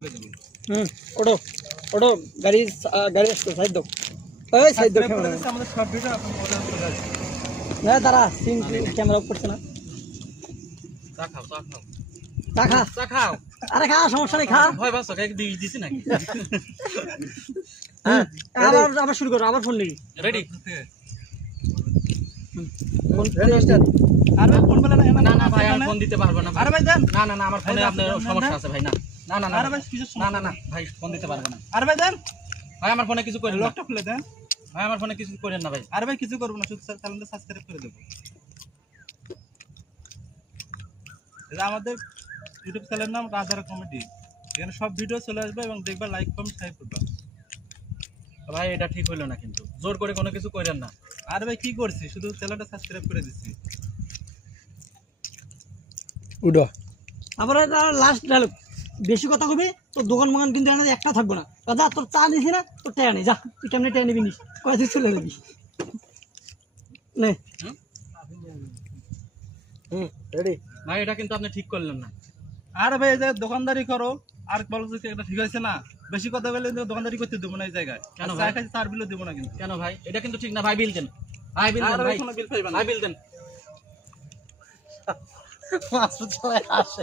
ওঠো ওঠো, গাড়ি গাড়ি আসতো সাইড দাও, ওই সাইড দাও। আমাদের সব ভিডিও আপনার মোবাইলে চলে আসবে। না দাঁড়া, সিন ক্যামেরা অফ করছে না। চা খাও চা খাও চা খা, চা খাও। আরে খা, সমস্যা নেই, খা। ভয় পাচ্ছ কাকে দিছি নাকি? হ্যাঁ, আবার আবার শুরু করো, আবার ফোন নেই। রেডি? Phone start. আরে ফোন বলে না না ভাই আমি ফোন দিতে পারবো না। আরে ভাই দেন। না না না আমার ফোনে আপনার সমস্যা আছে ভাই। না না না আরে ভাই কিছু না না না ভাই ফোন দিতে পারবো না। আরে ভাই দেন। ভাই আমার ফোনে কিছু করেন না। লকটা খুলে দেন। ভাই আমার ফোনে কিছু করেন না ভাই। আরে ভাই কিছু করব না, শুধু চ্যানেলটা সাবস্ক্রাইব করে দেব। এটা আমাদের ইউটিউব চ্যানেলের নাম রাজারা কমেডি। এখানে সব ভিডিও চলে আসবে এবং দেখবা, লাইক কমেন্ট শেয়ার করবা। ভাই এটা ঠিক হইলো না, কিন্তু জোর করে কোনো কিছু করেন না। আরে ভাই কি করছি, শুধু চ্যানেলটা সাবস্ক্রাইব করে দিচ্ছি। উডো আবার লাস্ট ডায়লগ, বেশি কথা কবি তোর দোকান মোকান কিন্তু এখানে একটা থাকবো না। দাদা তোর চা নিছি না, তোর টেয়া নেই, যা তুই কেমনি টেয়া নিবি নিস, কয়েক চলে যাবি। নে রেডি ভাই এটা কিন্তু আপনি ঠিক করলেন না। আরে ভাই এই যে দোকানদারি করো আর বলো যে এটা ঠিক হয়েছে না, বেশি কথা বলে দোকানদারি করতে দেবো না এই জায়গায়। কেন ভাই? চার বিলও দেবো না কিন্তু। কেন ভাই? এটা কিন্তু ঠিক না ভাই, বিল দেন। ভাই বিল দেন ভাই, কোনো বিল পাইবেন না। ভাই বিল দেন। মাসুদ সবাই আসে।